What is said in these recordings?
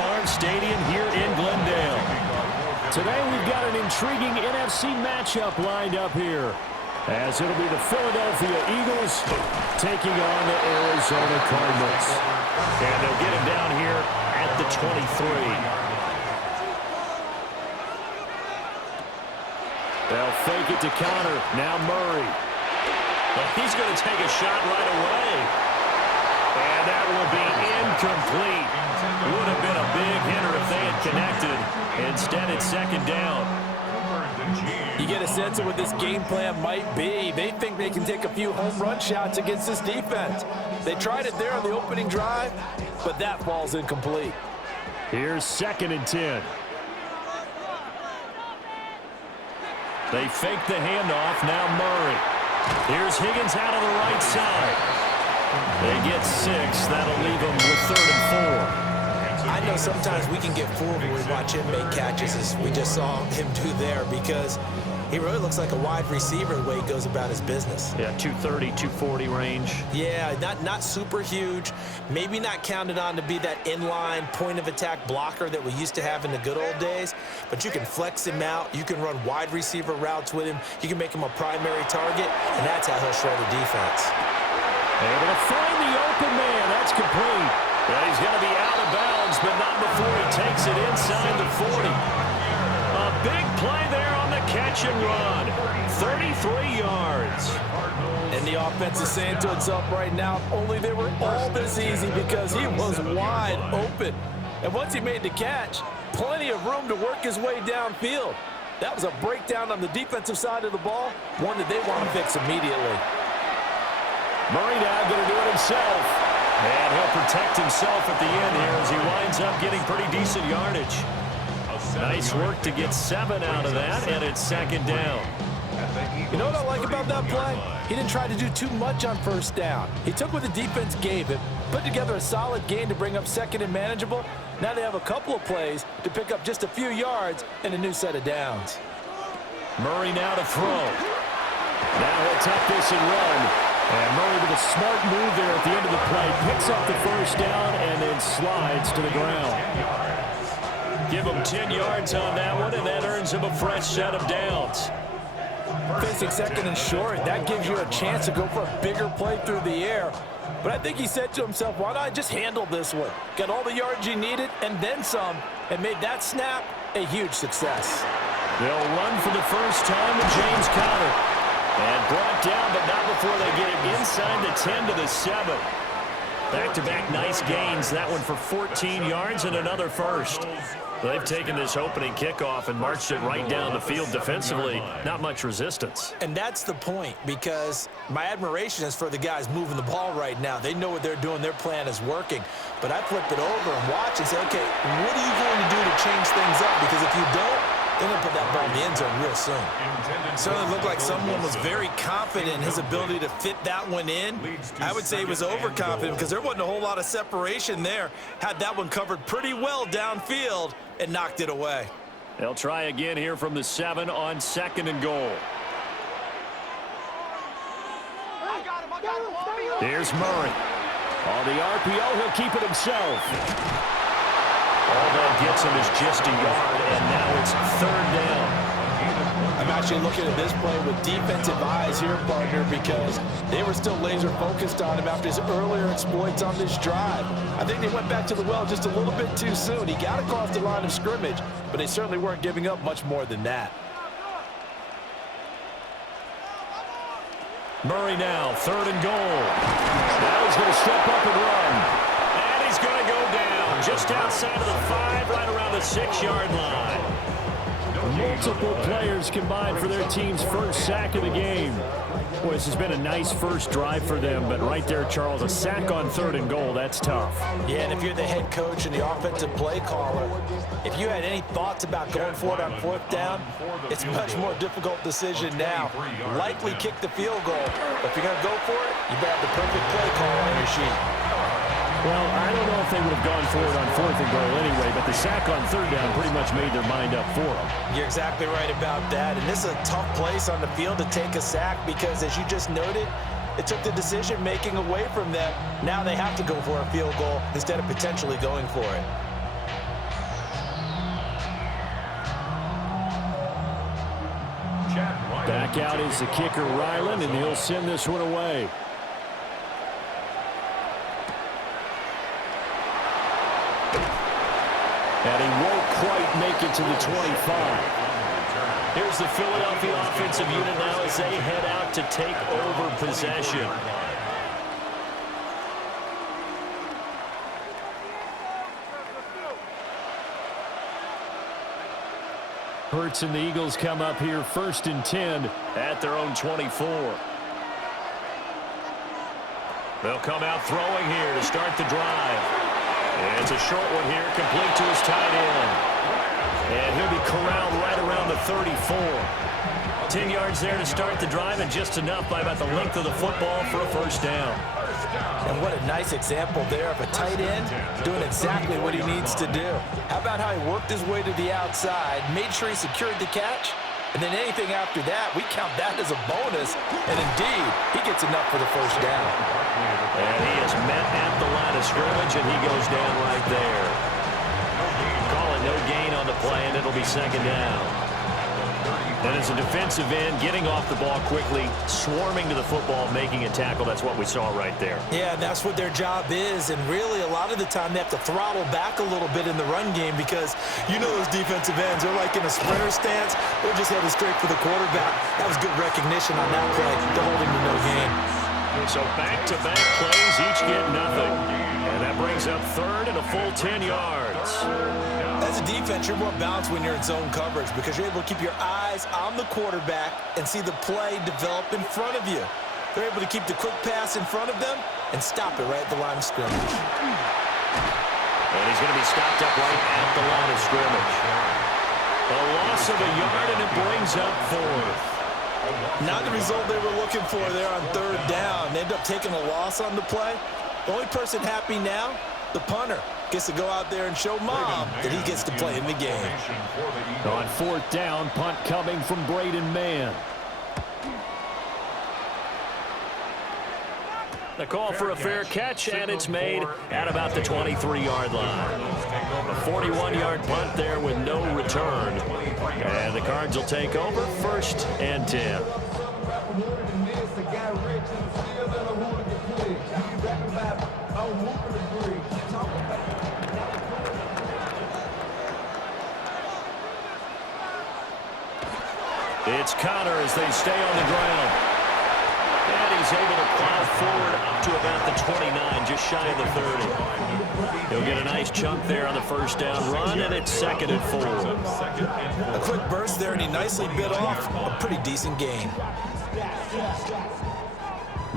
Farm Stadium here in Glendale. Today we've got an intriguing NFC matchup lined up here, as it'll be the Philadelphia Eagles taking on the Arizona Cardinals. And they'll get him down here at the 23. They'll fake it to counter. Now Murray. Well, he's going to take a shot right away. And that will be incomplete. Would have been a big hitter if they had connected. Instead, it's second down. You get a sense of what this game plan might be. They think they can take a few home run shots against this defense. They tried it there on the opening drive, but that falls incomplete. Here's 2nd and 10. They fake the handoff. Now Murray. Here's Higgins out of the right side. They get 6. That'll leave them with 3rd and 4. I know sometimes we can get fooled when we watch him make catches, as we just saw him do there, because he really looks like a wide receiver the way he goes about his business. Yeah, 230, 240 range. Yeah, not super huge. Maybe not counted on to be that inline point-of-attack blocker that we used to have in the good old days, but you can flex him out. You can run wide receiver routes with him. You can make him a primary target, and that's how he'll shred a defense. Able to find the open man. That's complete. Well, he's going to be out of bounds, but not before he takes it inside the 40. A big play there on the catch and run. 33 yards. And the offense is saying to itself right now, if only they were all this easy, because he was wide open. And once he made the catch, plenty of room to work his way downfield. That was a breakdown on the defensive side of the ball, one that they want to fix immediately. Murray now going to do it himself. And he'll protect himself at the end here as he winds up getting pretty decent yardage. Nice work to get 7 out of that, and it's 2nd down. You know what I like about that play? He didn't try to do too much on 1st down. He took what the defense gave him, put together a solid gain to bring up 2nd and manageable. Now they have a couple of plays to pick up just a few yards and a new set of downs. Murray now to throw. Now he'll take this and run. And Murray with a smart move there at the end of the play. Picks up the 1st down and then slides to the ground. Give him 10 yards on that one, and that earns him a fresh set of downs. Facing 2nd and short, that gives you a chance to go for a bigger play through the air. But I think he said to himself, why not just handle this one? Got all the yards you needed and then some, and made that snap a huge success. They'll run for the first time with James Conner. And brought down, but not before they get it inside the 10 to the 7. Back-to-back nice gains. That one for 14 yards and another first. They've taken this opening kickoff and marched it right down the field defensively. Not much resistance. And that's the point, because my admiration is for the guys moving the ball right now. They know what they're doing. Their plan is working. But I flip it over and watch and say, okay, what are you going to do to change things up? Because if you don't, they're going to put that ball in the end zone real soon. Certainly looked like someone was very confident in his ability to fit that one in. I would say he was overconfident because there wasn't a whole lot of separation there. Had that one covered pretty well downfield and knocked it away. They'll try again here from the 7 on 2nd and goal. Here's Murray. On the RPO, he'll keep it himself. All that gets him is just a yard, and now it's 3rd down. I'm actually looking at this play with defensive eyes here, partner, because they were still laser-focused on him after his earlier exploits on this drive. I think they went back to the well just a little bit too soon. He got across the line of scrimmage, but they certainly weren't giving up much more than that. Murray now, 3rd and goal. Now he's going to step up and run. And he's going to go down just outside of the 5, right around the 6-yard line. Multiple players combined for their team's first sack of the game. Boy, this has been a nice first drive for them, but right there, Charles, a sack on 3rd and goal, that's tough. Yeah, and if you're the head coach and the offensive play caller, if you had any thoughts about going for it on 4th down, it's a much more difficult decision now. Likely kick the field goal, but if you're going to go for it, you better have the perfect play call on your sheet. Well, I don't know if they would have gone for it on 4th and goal anyway, but the sack on 3rd down pretty much made their mind up for them. You're exactly right about that, and this is a tough place on the field to take a sack because, as you just noted, it took the decision-making away from them. Now they have to go for a field goal instead of potentially going for it. Back out is the kicker, Ryland, and he'll send this one away. And he won't quite make it to the 25. Here's the Philadelphia offensive unit now as they head out to take over possession. Hurts and the Eagles come up here 1st and 10 at their own 24. They'll come out throwing here to start the drive. And it's a short one here, complete to his tight end. And he'll be corralled right around the 34. 10 yards there to start the drive, and just enough by about the length of the football for a first down. And what a nice example there of a tight end doing exactly what he needs to do. How about how he worked his way to the outside, made sure he secured the catch, and then anything after that, we count that as a bonus. And indeed, he gets enough for the first down. And he is met at the line of scrimmage, and he goes down right there. Call it no gain on the play, and it'll be second down. And as a defensive end, getting off the ball quickly, swarming to the football, making a tackle. That's what we saw right there. Yeah, and that's what their job is. And really, a lot of the time, they have to throttle back a little bit in the run game because you know those defensive ends, they're like in a sprinter stance. They're just headed straight for the quarterback. That was good recognition on that play to hold him to no gain. So back-to-back plays, each get nothing. And that brings up third and a full 10 yards. As a defense, you're more balanced when you're in zone coverage because you're able to keep your eyes on the quarterback and see the play develop in front of you. They're able to keep the quick pass in front of them and stop it right at the line of scrimmage. And he's going to be stopped up right at the line of scrimmage. A loss of a yard, and it brings up fourth. Not the result they were looking for there on third down. They end up taking a loss on the play. The only person happy now, the punter, gets to go out there and show Mom that he gets to play in the game. On fourth down, punt coming from Braden Mann. The call for a fair catch, and it's made at about the 23-yard line. A 41-yard punt there with no return. And the Cards will take over 1st and 10. It's Connor as they stay on the ground. And he's able to plow forward up to about the 29, just shy of the 30. He'll get a nice chunk there on the first down run, and it's 2nd and 4. A quick burst there, and he nicely bit off a pretty decent gain.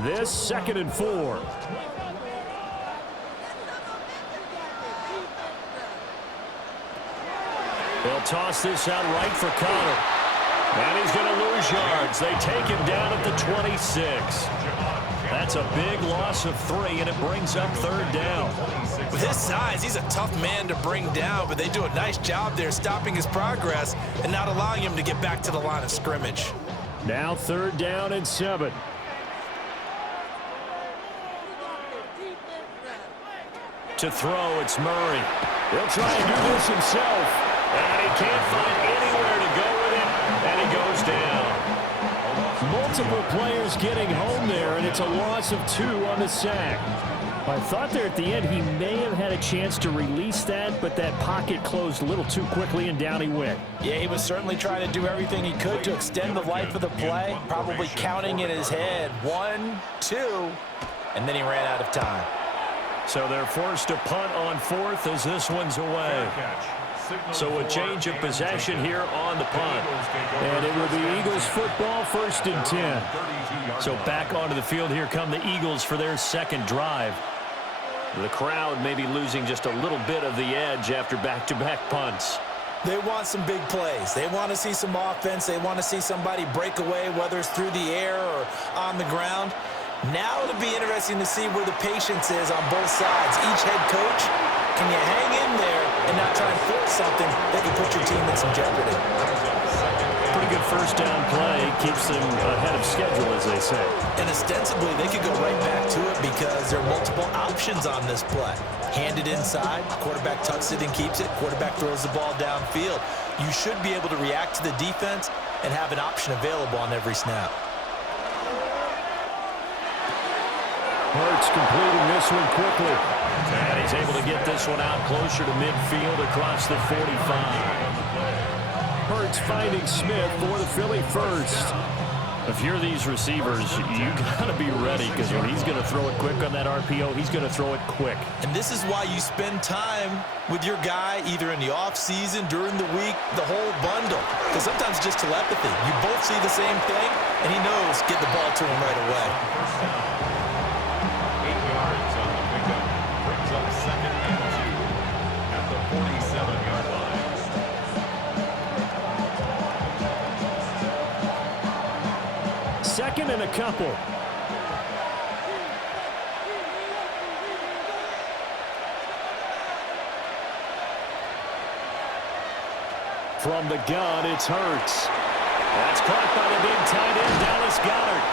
This 2nd and 4. They'll toss this out right for Connor. And he's going to lose yards. They take him down at the 26. That's a big loss of 3, and it brings up 3rd down. With his size, he's a tough man to bring down, but they do a nice job there stopping his progress and not allowing him to get back to the line of scrimmage. Now 3rd down and 7. To throw, it's Murray. He'll try and do this himself. And he can't find anywhere to go with it, and he goes down. Multiple players getting home there, and it's a loss of 2 on the sack. I thought there at the end he may have had a chance to release that, but that pocket closed a little too quickly, and down he went. Yeah, he was certainly trying to do everything he could to extend the life of the play, probably counting in his head 1, 2, and then he ran out of time. So they're forced to punt on 4th as this one's away. So a change of possession here on the punt. And it will be Eagles football, 1st and 10. So back onto the field, here come the Eagles for their 2nd drive. The crowd may be losing just a little bit of the edge after back-to-back punts. They want some big plays. They want to see some offense. They want to see somebody break away, whether it's through the air or on the ground. Now it'll be interesting to see where the patience is on both sides. Each head coach, can you hang in there and not try and force something that can put your team in some jeopardy? Pretty good first down play. Keeps them ahead of schedule, as they say. And ostensibly, they could go right back to it because there are multiple options on this play. Hand it inside, quarterback tucks it and keeps it, quarterback throws the ball downfield. You should be able to react to the defense and have an option available on every snap. Hurts completing this one quickly. And he's able to get this one out closer to midfield across the 45. Hurts finding Smith for the Philly first. If you're these receivers, you got to be ready, because when he's going to throw it quick on that RPO, he's going to throw it quick. And this is why you spend time with your guy either in the offseason, during the week, the whole bundle. Because sometimes it's just telepathy. You both see the same thing, and he knows get the ball to him right away. 8 yards on the pickup. Brings up 2nd and 2 at the 47-yard line. Second and a couple. From the gun, it's Hurts. That's caught by the big tight end, Dallas Goedert.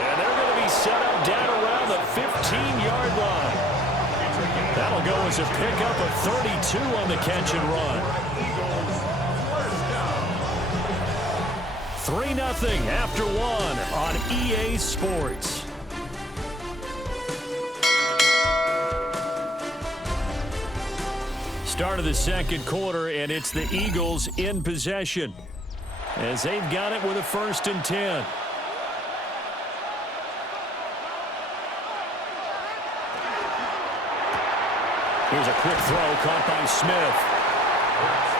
And they're going to be set up down around the 15-yard line. That'll go as a pickup of 32 on the catch and run. 3-0 after 1 on EA Sports. Start of the second quarter, and it's the Eagles in possession as they've got it with a 1st and 10. Here's a quick throw caught by Smith.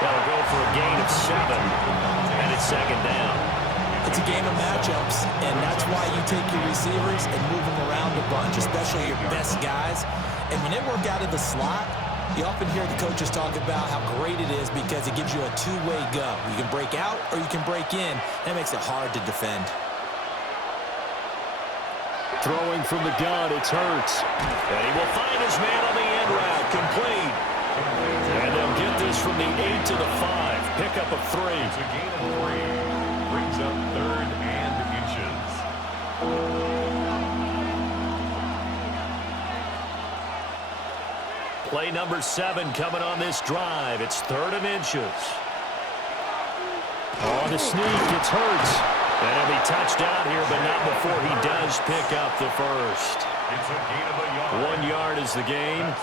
That'll go for a gain of 7, and it's 2nd down. It's a game of matchups, and that's why you take your receivers and move them around a bunch, especially your best guys. And when they work out of the slot, you often hear the coaches talk about how great it is because it gives you a two-way go. You can break out or you can break in. That makes it hard to defend. Throwing from the gun, it's Hurts. And he will find his man on the end route, complete. And they'll get this from the 8 to the 5. Pickup of 3. It's a gain of 3. Brings up 3rd and inches. Play number 7 coming on this drive. It's 3rd and inches. On the sneak, it's Hurts. And he'll be touched out here, but not before he does pick up the first. It's a gain of a yard. 1 yard is the gain.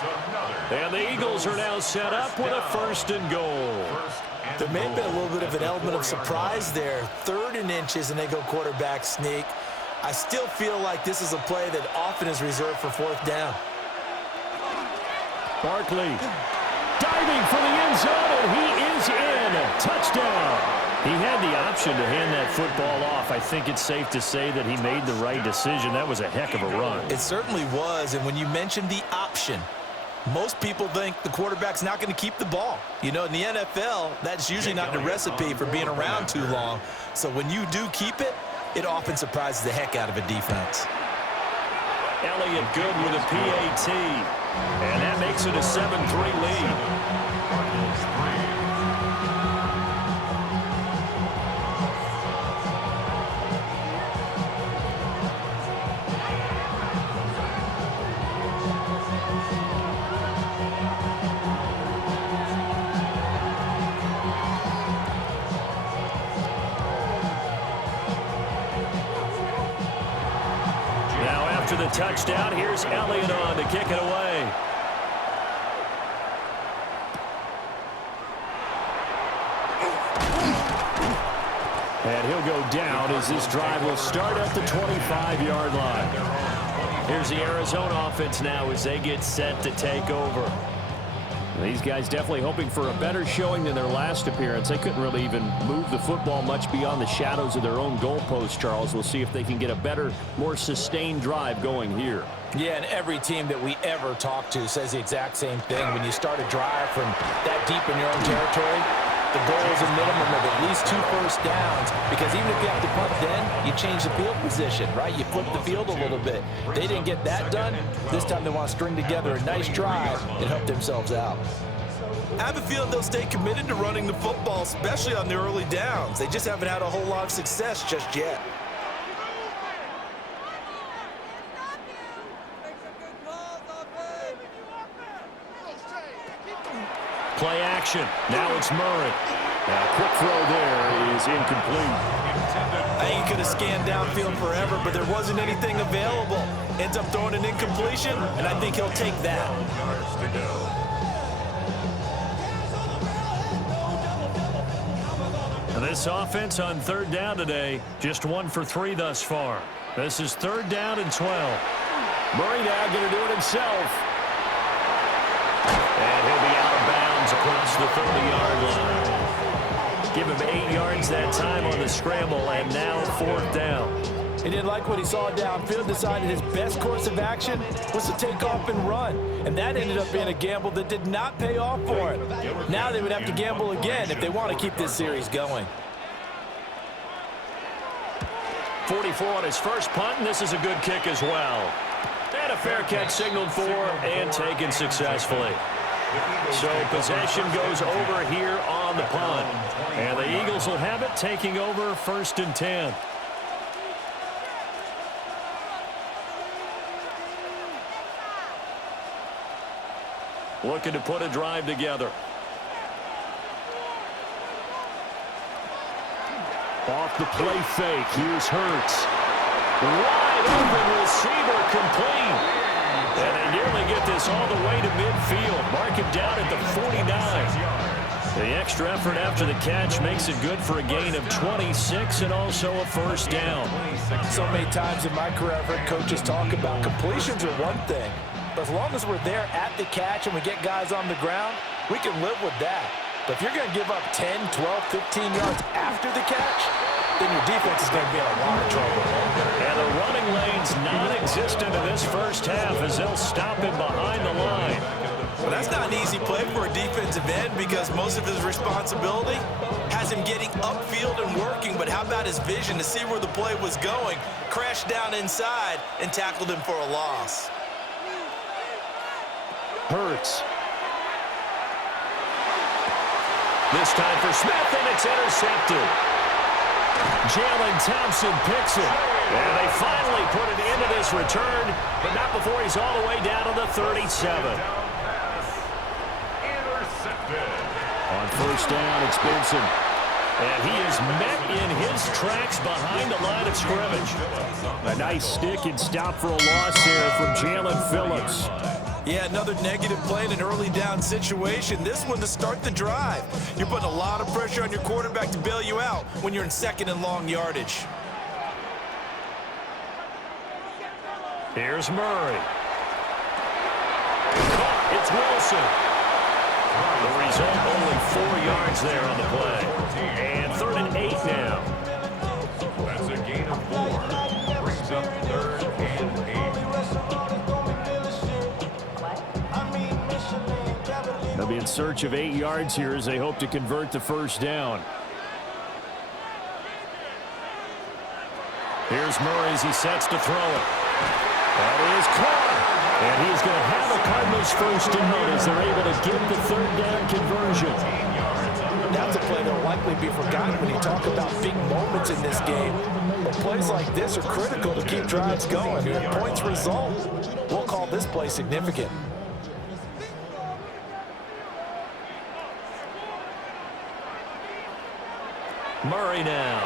And the Eagles are now set up with a 1st and goal. There may have been a little bit of an element of surprise there. 3rd and inches, and they go quarterback sneak. I still feel like this is a play that often is reserved for 4th down. Barkley diving for the end zone, and he is in. Touchdown. He had the option to hand that football off. I think it's safe to say that he made the right decision. That was a heck of a run. It certainly was, and when you mentioned the option, most people think the quarterback's not going to keep the ball. You know, in the NFL, that's usually not the recipe for being around too long. So when you do keep it, it often surprises the heck out of a defense. Elliott good with a PAT. And that makes it a 7-3 lead. The touchdown. Here's Elliott on to kick it away. And he'll go down as this drive will start at the 25-yard line. Here's the Arizona offense now as they get set to take over. These guys definitely hoping for a better showing than their last appearance. They couldn't really even move the football much beyond the shadows of their own goalpost, Charles. We'll see if they can get a better, more sustained drive going here. Yeah, and every team that we ever talk to says the exact same thing. When you start a drive from that deep in your own territory, the goal is a minimum of at least 2 first downs, because even if you have to punt then, you change the field position, right? You flip the field a little bit. They didn't get that done. This time they want to string together a nice drive and help themselves out. I have a feeling they'll stay committed to running the football, especially on the early downs. They just haven't had a whole lot of success just yet. Play action. Now it's Murray. Quick throw there is incomplete. I think he could have scanned downfield forever, but there wasn't anything available. Ends up throwing an incompletion, and I think he'll take that. This offense on third down today, just 1 for 3 thus far. This is 3rd down and 12. Murray now going to do it himself. And he'll be out of bounds across the 30-yard line. Give him 8 yards that time on the scramble, and now 4th down. He didn't like what he saw downfield, decided his best course of action was to take off and run. And that ended up being a gamble that did not pay off for him. Now they would have to gamble again if they want to keep this series going. 44 on his first punt, and this is a good kick as well. And a fair catch signaled for and taken successfully. So possession goes over here on the punt. And the Eagles will have it, taking over 1st and 10. Looking to put a drive together. Off the play fake. Here's Hurts. Wide open receiver complete. And they nearly get this all the way to midfield. Mark him down at the 49. The extra effort after the catch makes it good for a gain of 26 and also a 1st down. So many times in my career I've heard coaches talk about completions are one thing. But as long as we're there at the catch and we get guys on the ground, we can live with that. But if you're going to give up 10, 12, 15 yards after the catch, then your defense is going to be in a lot of trouble. And the running lane's non-existent in this first half as they'll stop him behind the line. Well, that's not an easy play for a defensive end because most of his responsibility has him getting upfield and working. But how about his vision to see where the play was going, crashed down inside, and tackled him for a loss. Hurts. This time for Smith, and it's intercepted. Jalen Thompson picks it. And they finally put an end to this return, but not before he's all the way down to the 37. On 1st down, it's Benson. And he is met in his tracks behind the line of scrimmage. A nice stick and stop for a loss there from Jalen Phillips. Yeah, another negative play in an early down situation. This one to start the drive. You're putting a lot of pressure on your quarterback to bail you out when you're in 2nd and long yardage. Here's Murray. It's Wilson. The result, only 4 yards there on the play. And 3rd and 8 now. That's a gain of 4. Brings up 3rd and 8. They'll be in search of 8 yards here as they hope to convert the 1st down. Here's Murray as he sets to throw it. That is caught. And he's going to have a Cardinals 1st and 8 as they're able to get the 3rd down conversion. That's a play that will likely be forgotten when you talk about big moments in this game. But plays like this are critical to keep drives going. If points result, we'll call this play significant. Murray now.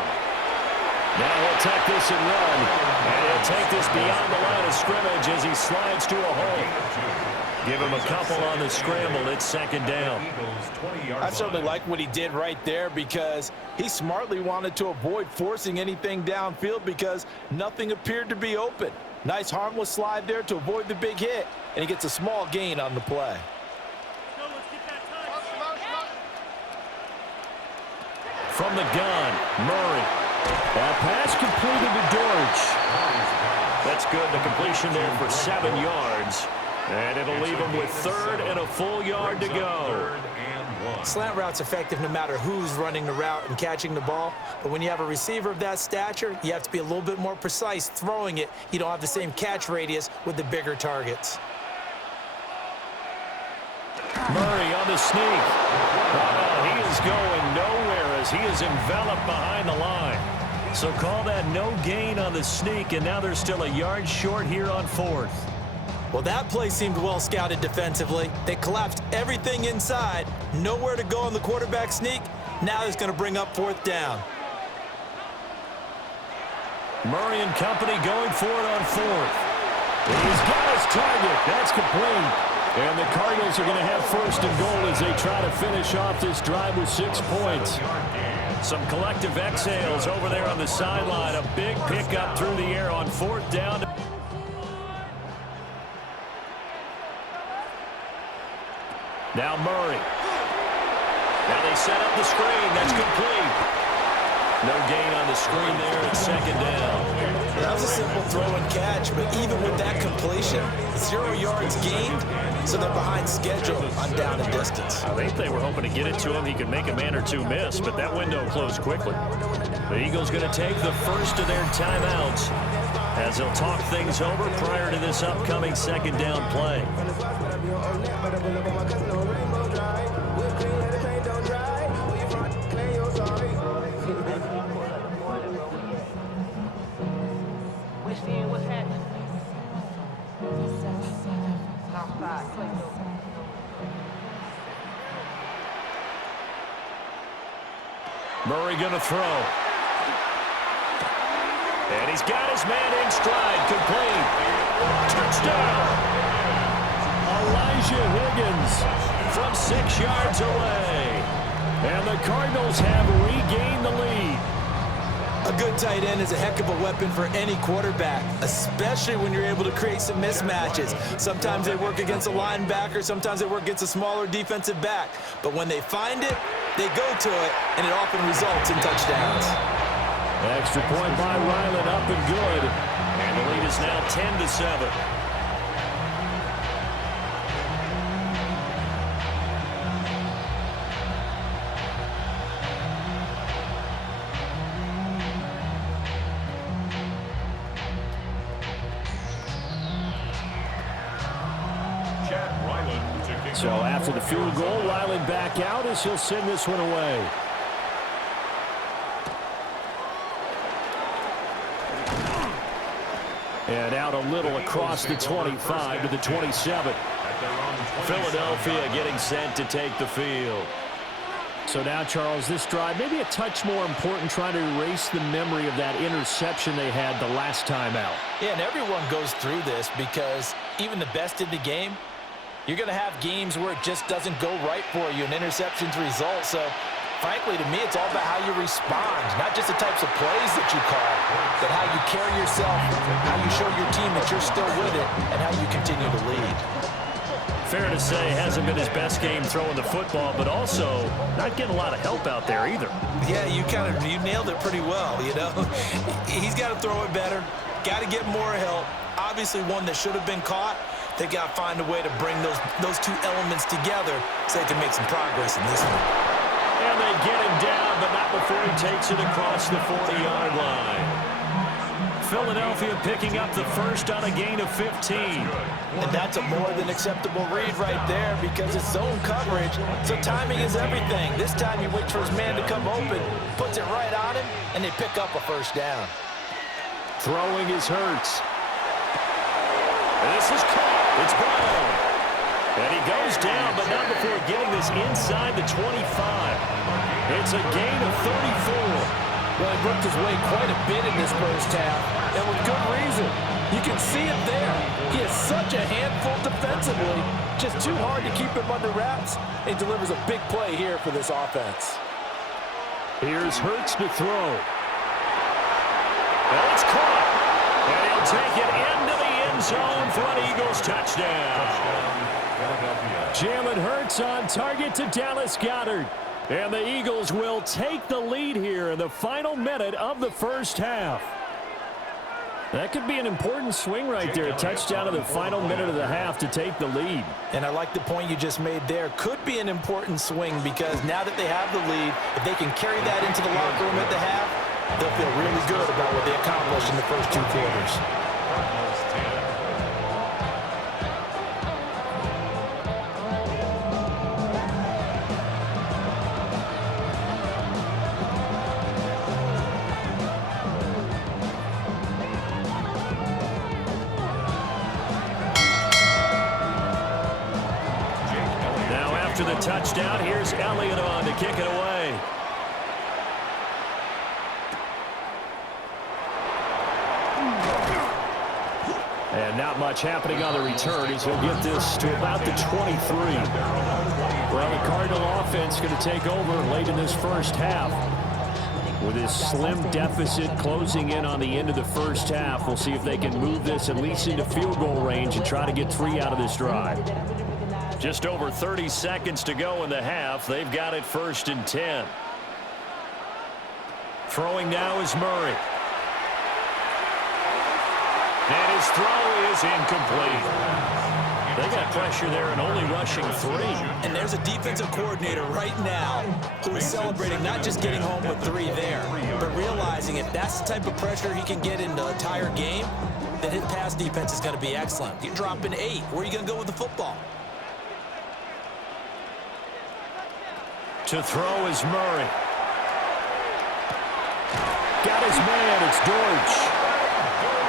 Now he'll take this and run. And he'll take this beyond the line of scrimmage as he slides to a hole. Give him a couple on the scramble. It's 2nd down. I certainly like what he did right there because he smartly wanted to avoid forcing anything downfield because nothing appeared to be open. Nice harmless slide there to avoid the big hit, and he gets a small gain on the play. From the gun, Murray. That pass completed to Dortch. That's good. The completion there for 7 yards. And it'll leave him with 3rd and a full yard to go. Slant route's effective no matter who's running the route and catching the ball. But when you have a receiver of that stature, you have to be a little bit more precise throwing it. You don't have the same catch radius with the bigger targets. Murray on the sneak. He is going nowhere as he is enveloped behind the line. So call that no gain on the sneak, and now they're still a yard short here on 4th. Well, that play seemed well scouted defensively. They collapsed everything inside. Nowhere to go on the quarterback sneak. Now it's going to bring up 4th down. Murray and company going for it on 4th. He's got his target. That's complete. And the Cardinals are going to have 1st and goal as they try to finish off this drive with 6 points. Some collective exhales over there on the sideline. A big pickup through the air on 4th down. Now Murray. Now they set up the screen. That's complete. No gain on the screen there at 2nd down. That was a simple throw and catch, but even with that completion, 0 yards gained, so they're behind schedule on down and distance. I think they were hoping to get it to him. He could make a man or two miss, but that window closed quickly. The Eagles going to take the first of their timeouts as they'll talk things over prior to this upcoming 2nd down play. What's happening? Murray going to throw. And he's got his man in stride. Complete. Touchdown. Elijah Higgins from 6 yards away. And the Cardinals have regained the lead. A good tight end is a heck of a weapon for any quarterback, especially when you're able to create some mismatches. Sometimes they work against a linebacker, sometimes they work against a smaller defensive back. But when they find it, they go to it, and it often results in touchdowns. Extra point by Ryland, up and good. And the lead is now 10-7. So after the field goal, Ryland back out as he'll send this one away. And out a little across the 25 to the 27. Philadelphia getting set to take the field. So now, Charles, this drive maybe a touch more important, trying to erase the memory of that interception they had the last time out. Yeah, and everyone goes through this because even the best in the game, you're going to have games where it just doesn't go right for you, and interceptions result. So, frankly, to me, it's all about how you respond, not just the types of plays that you call, but how you carry yourself, how you show your team that you're still with it, and how you continue to lead. Fair to say, hasn't been his best game throwing the football, but also not getting a lot of help out there either. Yeah, you nailed it pretty well, you know. He's got to throw it better, got to get more help. Obviously, one that should have been caught. They got to find a way to bring those two elements together so they can make some progress in this one. And they get him down, but not before he takes it across the 40-yard line. Philadelphia picking up the first on a gain of 15. And that's a more than acceptable read right there because it's zone coverage, so timing is everything. This time he waits for his man to come open, puts it right on him, and they pick up a first down. Throwing is Hurts. This is caught. It's Brown. And he goes down, but not before getting this inside the 25. It's a gain of 34. Well, he worked his way quite a bit in this first half, and with good reason. You can see it there. He is such a handful defensively. Just too hard to keep him under wraps. He delivers a big play here for this offense. Here's Hurts to throw. Well, it's caught. And he'll take it into the end zone for an Eagles touchdown. Jalen Hurts on target to Dallas Goedert. And the Eagles will take the lead here in the final minute of the first half. That could be an important swing right there. A touchdown in the final minute of the half to take the lead. And I like the point you just made there. Could be an important swing because now that they have the lead, if they can carry that into the locker room at the half, they'll feel really good about what they accomplished in the first two quarters. touchdown. Here's Elliott on to kick it away. And not much happening on the return as he'll get this to about the 23. Well, the Cardinal offense going to take over late in this first half. With this slim deficit closing in on the end of the first half, we'll see if they can move this at least into field goal range and try to get 3 out of this drive. Just over 30 seconds to go in the half. They've got it 1st and 10. Throwing now is Murray. And his throw is incomplete. They got pressure there and only rushing 3. And there's a defensive coordinator right now who is celebrating not just getting home with 3 there, but realizing if that's the type of pressure he can get in the entire game, then his pass defense is going to be excellent. You're dropping 8. Where are you going to go with the football? To throw is Murray. Got his man. It's George.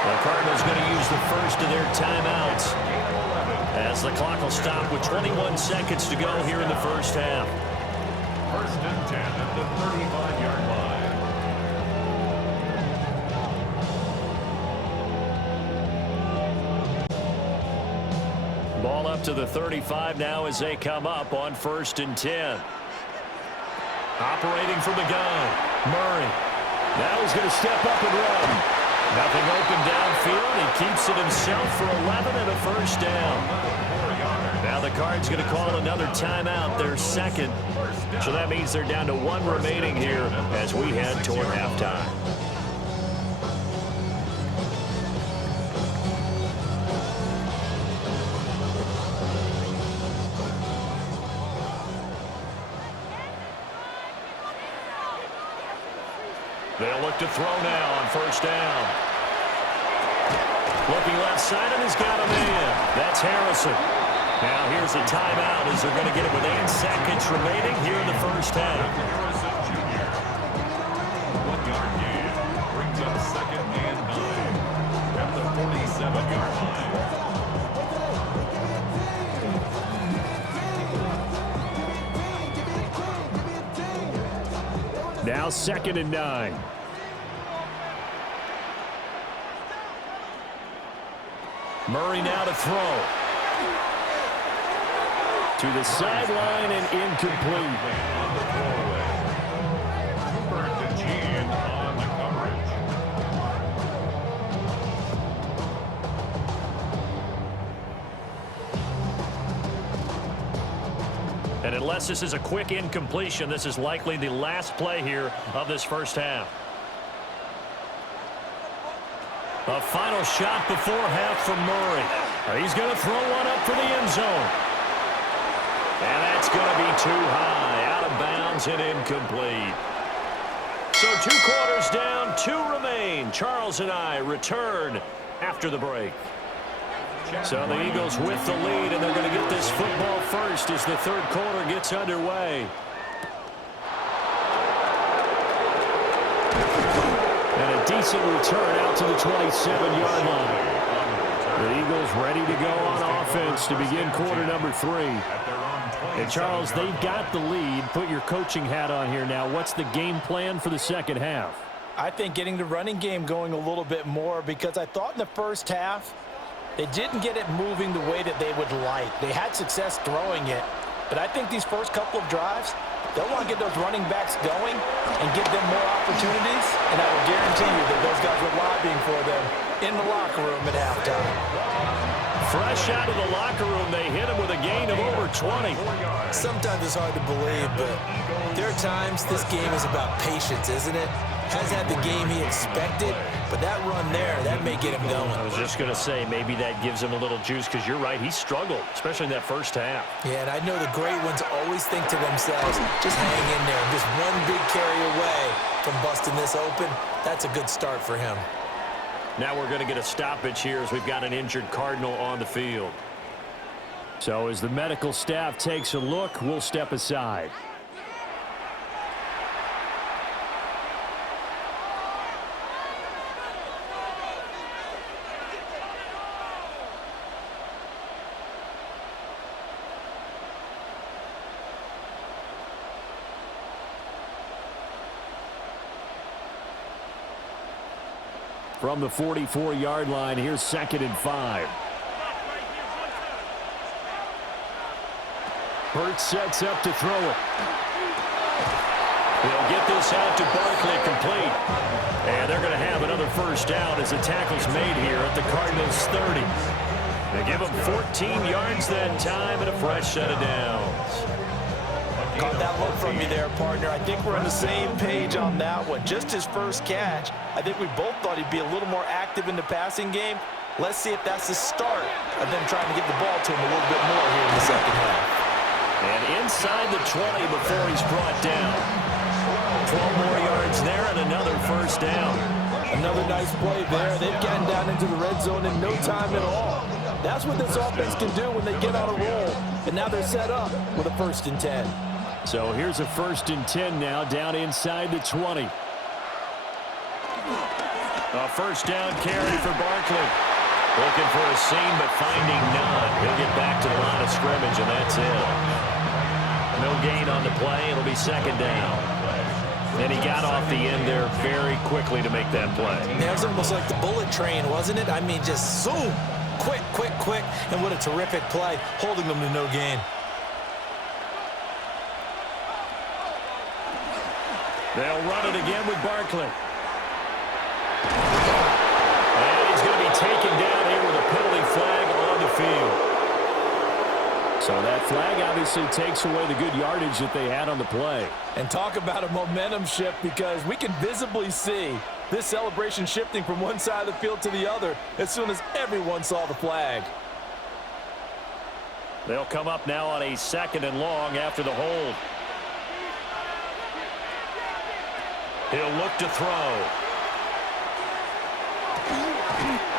The Cardinals going to use the first of their timeouts as the clock will stop with 21 seconds to go here in the first half. 1st and 10 at the 35-yard line. Ball up to the 35 now as they come up on 1st and 10. Operating from the gun, Murray. Now he's going to step up and run. Nothing open downfield. He keeps it himself for 11 and a first down. Now the Cards going to call another timeout, their second. So that means they're down to 1 remaining here as we head toward halftime. They'll look to throw now on 1st down. Looking left side, and he's got a man. That's Harrison. Now here's a timeout as they're going to get it with 8 seconds remaining here in the first half. Harrison Jr. 1-yard gain. Brings up 2nd and 9 at the 47-yard line. Now 2nd and 9. Murray now to throw. To the sideline and incomplete. On the throwaway. Cooper DeJean on the coverage. And unless this is a quick incompletion, this is likely the last play here of this first half. A final shot before half from Murray. He's going to throw one up for the end zone. And that's going to be too high, out of bounds and incomplete. So 2 quarters down, 2 remain. Charles and I return after the break. So the Eagles with the lead, and they're going to get this football first as the 3rd quarter gets underway. And a decent return out to the 27-yard line. The Eagles ready to go on offense to begin quarter number 3. And Charles, they've got the lead. Put your coaching hat on here now. What's the game plan for the second half? I think getting the running game going a little bit more, because I thought in the first half they didn't get it moving the way that they would like. They had success throwing it, but I think these first couple of drives, they'll want to get those running backs going and give them more opportunities, and I will guarantee you that those guys were lobbying for them in the locker room at halftime. Fresh out of the locker room, they hit him with a gain of over 20. Sometimes it's hard to believe, but there are times this game is about patience, isn't it? Has had the game he expected, but that run there, that may get him going. I was just going to say, maybe that gives him a little juice, because you're right, he struggled, especially in that first half. Yeah, and I know the great ones always think to themselves, just hang in there. Just one big carry away from busting this open. That's a good start for him. Now we're going to get a stoppage here as we've got an injured Cardinal on the field. So as the medical staff takes a look, we'll step aside. From the 44-yard line, here's 2nd and 5. Hurts sets up to throw it. They'll get this out to Barkley, complete. And they're going to have another first down as the tackle's made here at the Cardinals 30. They give them 14 yards that time and a fresh set of downs. Caught that look from you there, partner. I think we're on the same page on that one. Just his first catch. I think we both thought he'd be a little more active in the passing game. Let's see if that's the start of them trying to get the ball to him a little bit more here in the second half. And inside the 20 before he's brought down. 12 more yards there and another first down. Another nice play there. They've gotten down into the red zone in no time at all. That's what this offense can do when they get on a roll. And now they're set up with a 1st and 10. So here's a 1st and 10 now down inside the 20. A first down carry for Barkley. Looking for a seam, but finding none. He'll get back to the line of scrimmage, and that's it. No gain on the play. It'll be 2nd down. And he got off the end there very quickly to make that play. That was almost like the bullet train, wasn't it? I mean, just zoom. Quick, quick, quick. And what a terrific play, holding them to no gain. They'll run it again with Barkley. And he's going to be taken down here with a penalty flag on the field. So that flag obviously takes away the good yardage that they had on the play. And talk about a momentum shift, because we can visibly see this celebration shifting from one side of the field to the other as soon as everyone saw the flag. They'll come up now on a 2nd and long after the hold. He'll look to throw.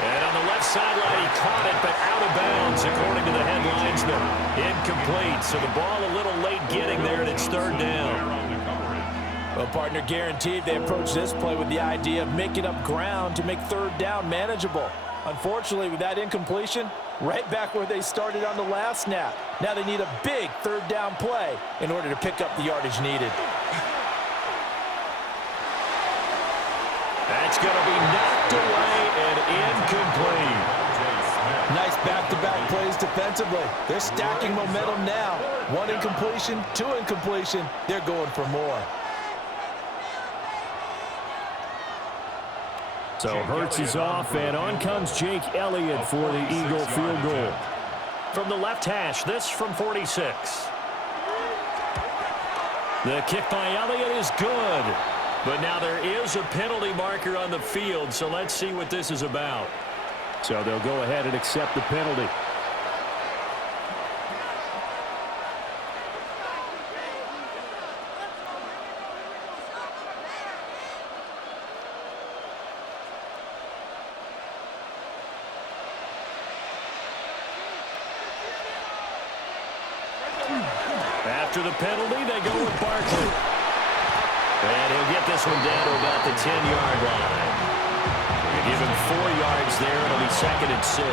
And on the left sideline, he caught it, but out of bounds, according to the headlinesman. Incomplete, so the ball a little late getting there, and it's 3rd down. Well, partner, guaranteed they approach this play with the idea of making up ground to make 3rd down manageable. Unfortunately, with that incompletion, right back where they started on the last snap. Now they need a big 3rd down play in order to pick up the yardage needed. That's going to be knocked away and incomplete. Nice back-to-back plays defensively. They're stacking momentum now. 1 incompletion, 2 incompletion. They're going for more. So Hurts is off, and on comes Jake Elliott for the Eagle field goal. From the left hash, this from 46. The kick by Elliott is good. But now there is a penalty marker on the field, so let's see what this is about. So they'll go ahead and accept the penalty. After the penalty, they go with Barkley. And he'll get this one down to about the 10-yard line. Give him 4 yards there. It'll be 2nd and 6.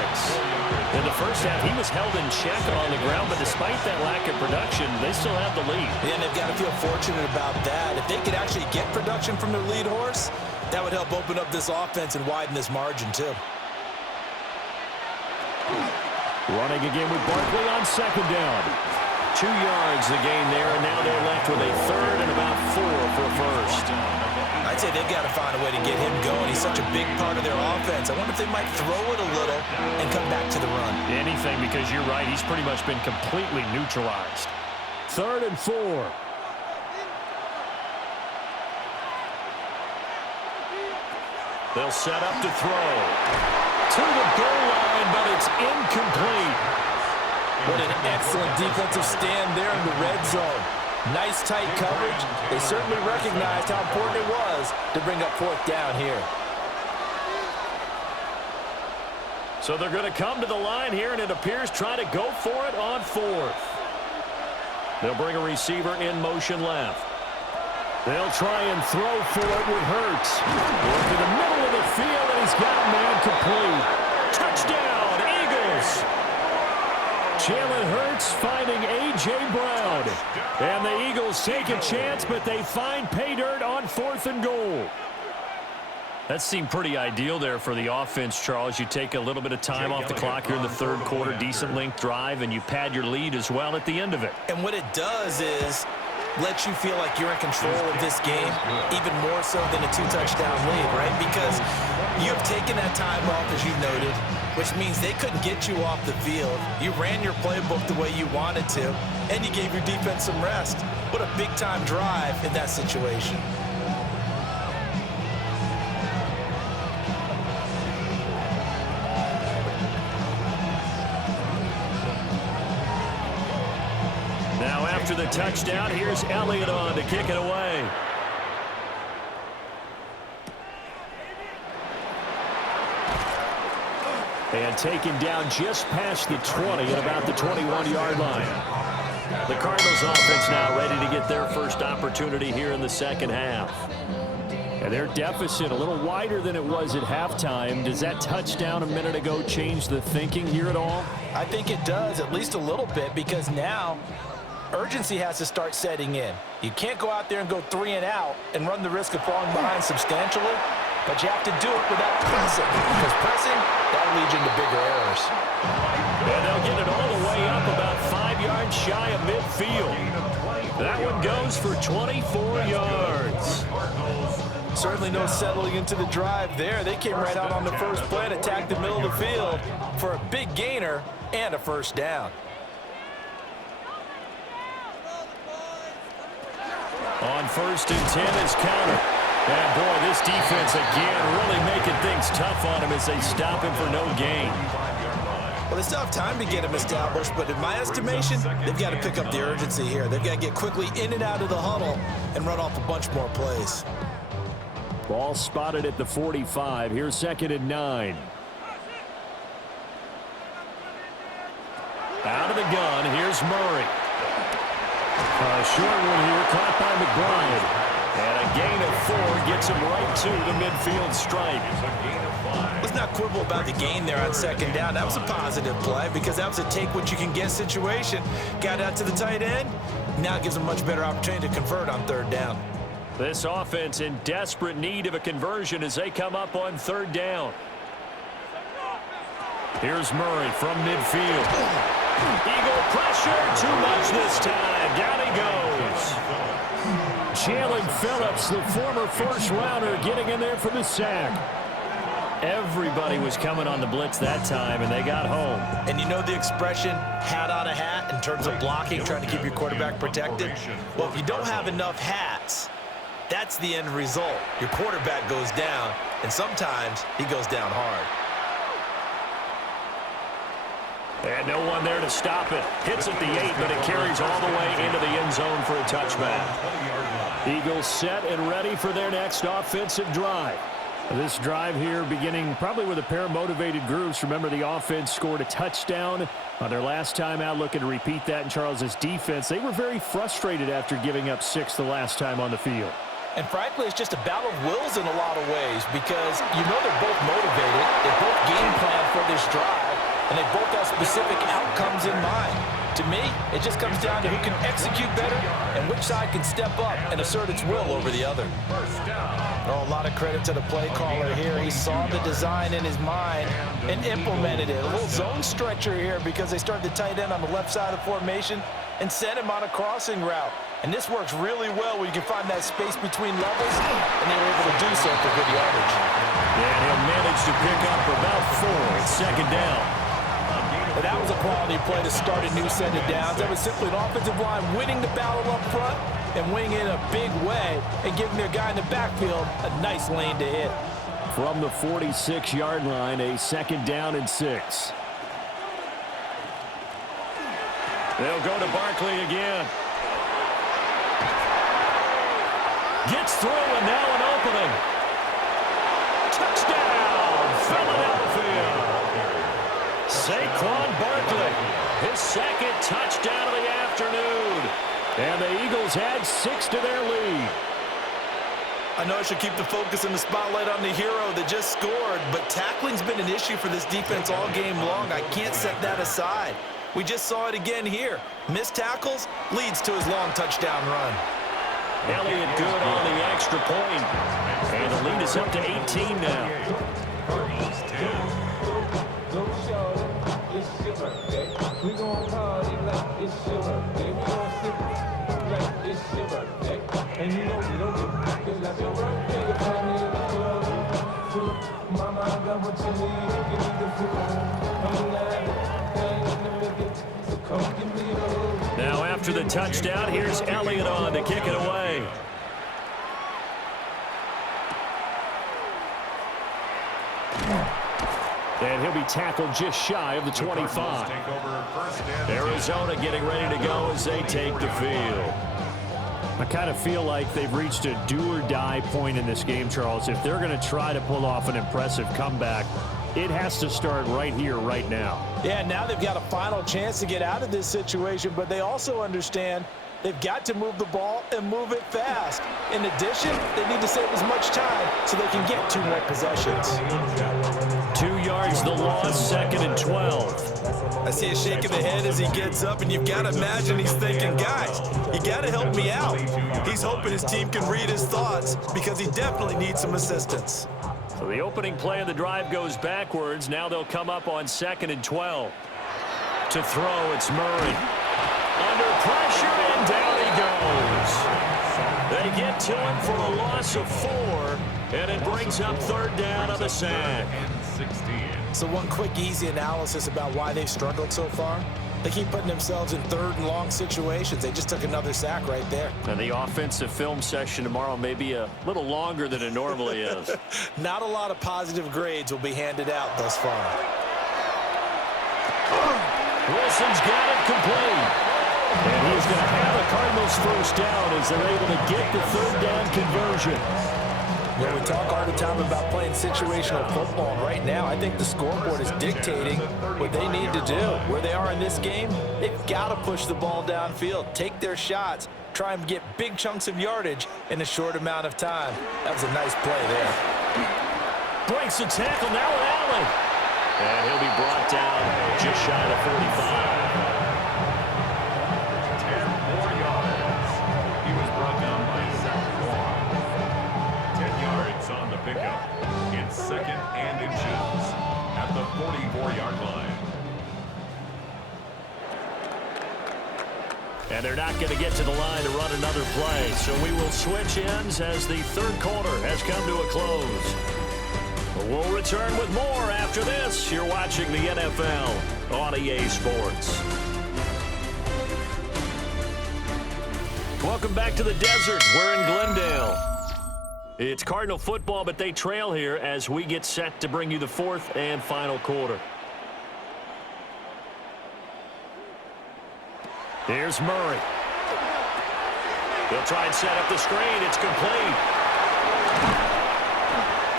In the first half, he was held in check on the ground, but despite that lack of production, they still have the lead. Yeah, and they've got to feel fortunate about that. If they could actually get production from their lead horse, that would help open up this offense and widen this margin, too. Running again with Barkley on 2nd down. 2 yards the gain there, and now they're left with a 3rd and about 4 for 1st. I'd say they've got to find a way to get him going. He's such a big part of their offense. I wonder if they might throw it a little and come back to the run. Anything, because you're right, he's pretty much been completely neutralized. 3rd and 4. They'll set up to throw. To the goal line, but it's incomplete. What an excellent defensive stand there in the red zone. Nice tight coverage. They certainly recognized how important it was to bring up 4th down here. So they're going to come to the line here, and it appears try to go for it on 4th. They'll bring a receiver in motion left. They'll try and throw for it with Hurts. Going to the middle of the field, and he's got a man complete. Touchdown, Eagles! Jalen Hurts finding A.J. Brown. And the Eagles take a chance, but they find pay dirt on 4th and goal. That seemed pretty ideal there for the offense, Charles. You take a little bit of time off the clock here in the third quarter, decent length drive, and you pad your lead as well at the end of it. And what it does is let you feel like you're in control of this game, even more so than a 2-touchdown lead, right? Because you have taken that time off, as you noted, which means they couldn't get you off the field. You ran your playbook the way you wanted to, and you gave your defense some rest. What a big-time drive in that situation. Now after the touchdown, here's Elliott on to kick it away. And taken down just past the 20 at about the 21-yard line. The Cardinals offense now ready to get their first opportunity here in the second half. And their deficit a little wider than it was at halftime. Does that touchdown a minute ago change the thinking here at all? I think it does, at least a little bit, because now urgency has to start setting in. You can't go out there and go 3 and out and run the risk of falling behind substantially, but you have to do it without pressing, because pressing, that'll lead you into bigger errors. And they'll get it all the way up about 5 yards shy of midfield. That one goes for 24 yards. Certainly no settling into the drive there. They came right out on the first play and attacked the middle of the field for a big gainer and a first down. On 1st and 10 is counter. And boy, this defense again really making things tough on him as they stop him for no gain. Well, they still have time to get him established, but in my estimation, they've got to pick up the urgency here. They've got to get quickly in and out of the huddle and run off a bunch more plays. Ball spotted at the 45. Here's 2nd and 9. Out of the gun, here's Murray. A short one here, caught by McBride. And a gain of 4 gets him right to the midfield stripe. Let's not quibble about the gain there on 2nd down. That was a positive play because that was a take-what-you-can-get situation. Got out to the tight end. Now it gives them a much better opportunity to convert on 3rd down. This offense in desperate need of a conversion as they come up on 3rd down. Here's Murray from midfield. Eagle pressure, too much this time. Down he goes. Jalen Phillips, the former first-rounder, getting in there for the sack. Everybody was coming on the blitz that time, and they got home. And you know the expression, hat on a hat, in terms of blocking, trying to keep your quarterback protected? Well, if you don't have enough hats, that's the end result. Your quarterback goes down, and sometimes he goes down hard. And no one there to stop it. Hits at the 8, but it carries all the way into the end zone for a touchback. Eagles set and ready for their next offensive drive. This drive here beginning probably with a pair of motivated groups. Remember, the offense scored a touchdown on their last time out, looking to repeat that in Charles's defense. They were very frustrated after giving up 6 the last time on the field. And frankly, it's just a battle of wills in a lot of ways because you know they're both motivated. They both game plan for this drive, and they both have specific outcomes in mind. To me, it just comes down to who can execute better and which side can step up and assert its will over the other. Oh, a lot of credit to the play caller here. He saw the design in his mind and implemented it. A little zone stretcher here because they started the tight end on the left side of the formation and sent him on a crossing route. And this works really well when you can find that space between levels, and they were able to do so for good yardage. And he'll manage to pick up about 4 at 2nd down. But that was a quality play to start a new set of downs. That was simply an offensive line winning the battle up front and winning in a big way and giving their guy in the backfield a nice lane to hit. From the 46-yard line, a 2nd down and 6. They'll go to Barkley again. Gets through, and now an opening. Touchdown, Philadelphia. Saquon Barkley, his 2nd touchdown of the afternoon. And the Eagles add 6 to their lead. I know I should keep the focus and the spotlight on the hero that just scored, but tackling's been an issue for this defense all game long. I can't set that aside. We just saw it again here. Missed tackles leads to his long touchdown run. Elliott good on the extra point. And the lead is up to 18 now. Cardinals 10. Now after the touchdown, here's Elliott on to kick it away. And he'll be tackled just shy of the 25. Arizona getting ready to go as they take the field. I kind of feel like they've reached a do-or-die point in this game, Charles. If they're going to try to pull off an impressive comeback, it has to start right here, right now. Yeah, now they've got a final chance to get out of this situation, but they also understand they've got to move the ball and move it fast. In addition, they need to save as much time so they can get 2 more possessions. 2 yards the loss, 2nd and 12. I see a shake of the head as he gets up, and you've got to imagine he's thinking, guys, you got to help me out. He's hoping his team can read his thoughts because he definitely needs some assistance. So the opening play of the drive goes backwards. Now they'll come up on 2nd and 12. To throw, it's Murray. Under pressure, and down he goes. They get to him for a loss of 4, and it brings up 3rd down on the sack. So one quick, easy analysis about why they've struggled so far. They keep putting themselves in 3rd and long situations. They just took another sack right there. And the offensive film session tomorrow may be a little longer than it normally is. Not a lot of positive grades will be handed out thus far. Wilson's got it complete. And he's going to have a Cardinals first down as they're able to get the 3rd down conversion. Well, we talk all the time about playing situational football, and right now I think the scoreboard is dictating what they need to do. Where they are in this game, they've got to push the ball downfield, take their shots, try and get big chunks of yardage in a short amount of time. That was a nice play there. Breaks the tackle, now Allen. And he'll be brought down just shy of 45. 10 more yards. He was brought down by Zach Warren. 10 yards on the pickup. It's 2nd and inches at the 44-yard line. And they're not going to get to the line to run another play. So we will switch ends as the 3rd quarter has come to a close. We'll return with more after this. You're watching the NFL on EA Sports. Welcome back to the desert. We're in Glendale. It's Cardinal football, but they trail here as we get set to bring you the 4th and final quarter. Here's Murray. They'll try and set up the screen. It's complete.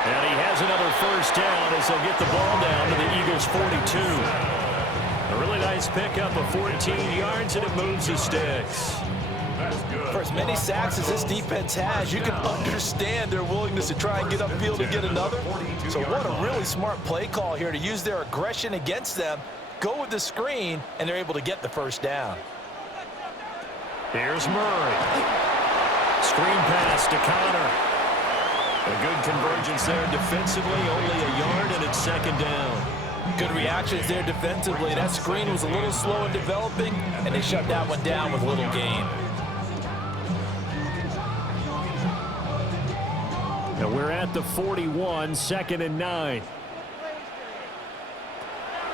And he has another first down as they'll get the ball down to the Eagles' 42. A really nice pickup of 14 yards, and it moves the sticks. For as many sacks as this defense has, you can understand their willingness to try and get upfield and get another. So what a really smart play call here to use their aggression against them, go with the screen, and they're able to get the first down. Here's Murray. Screen pass to Connor. A good convergence there defensively, only a yard, and it's 2nd down. Good reactions there defensively. That screen was a little slow in developing, and they shut that one down with little gain. Now we're at the 41, 2nd and 9.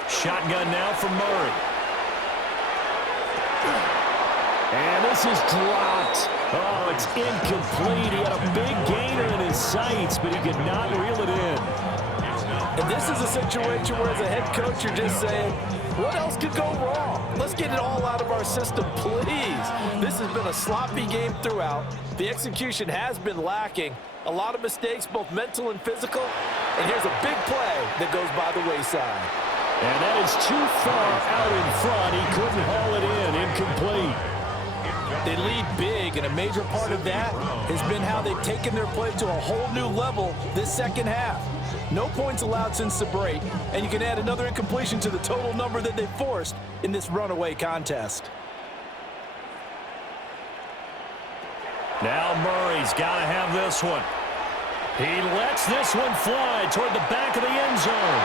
Shotgun now for Murray. And this is dropped. Oh, it's incomplete. He had a big gainer in his sights, but he could not reel it in. And this is a situation where as a head coach you're just saying, what else could go wrong? Let's get it all out of our system, please. This has been a sloppy game throughout. The execution has been lacking. A lot of mistakes, both mental and physical. And here's a big play that goes by the wayside. And that is too far out in front. He couldn't haul it in. Incomplete. They lead big, and a major part of that has been how they've taken their play to a whole new level this second half. No points allowed since the break, and you can add another incompletion to the total number that they forced in this runaway contest. Now Murray's got to have this one. He lets this one fly toward the back of the end zone.